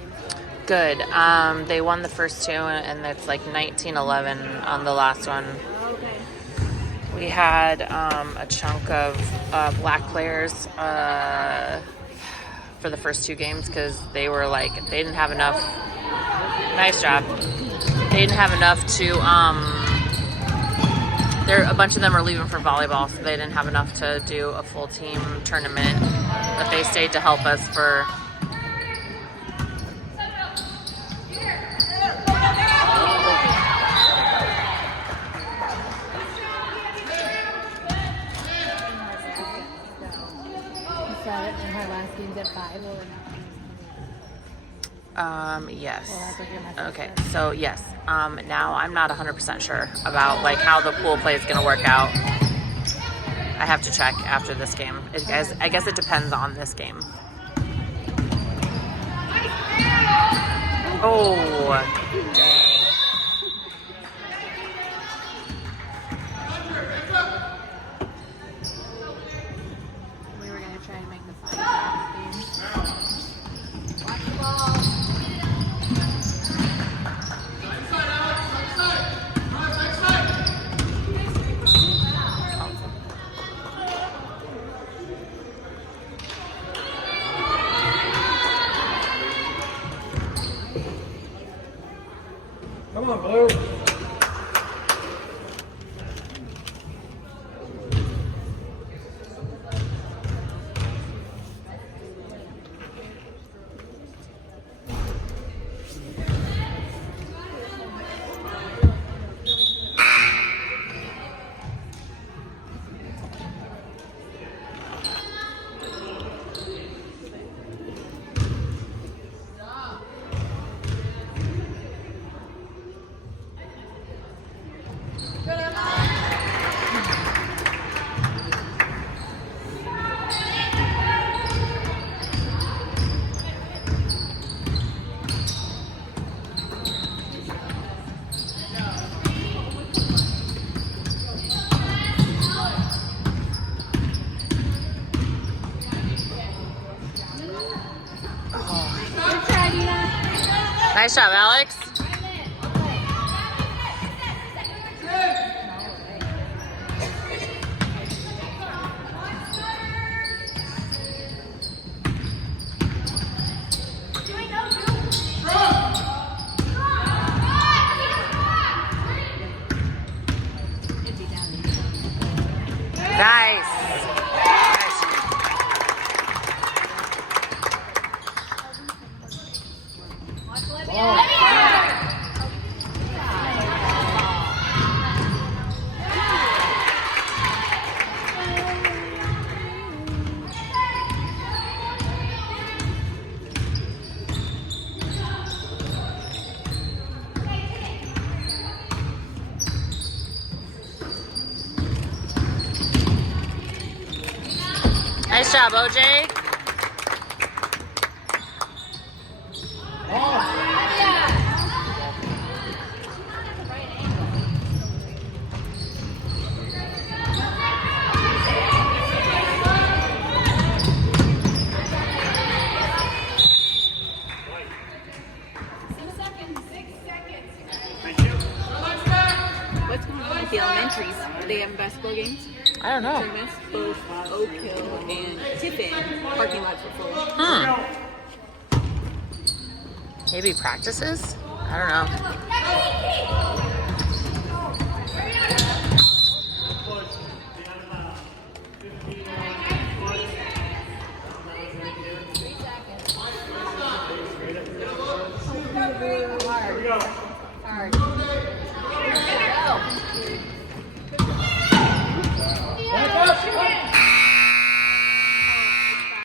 games going? Good. They won the first two, and it's like 19-11 on the last one. Oh, okay. We had a chunk of black players for the first two games because they were like, they didn't have enough. Nice job. They didn't have enough to. A bunch of them are leaving for volleyball, so they didn't have enough to do a full team tournament. But they stayed to help us for. And her last game's at 5 or Yes. well, that's what your message Okay, said. so yes. Now I'm not 100% sure about like how the pool play is going to work out. I have to check after this game. I guess it depends on this game. Oh, dang. We were going to try and make the 5 game. Watch the ball. Come on, Blue. Good try, Dina. Nice job, Alex. Nice. Nice job, OJ. What's going on with the elementaries? Do they have basketball games? I don't know. Tournaments? Both Oak Hill and Tiffin parking lots are full. Maybe practices? I don't know. Hard.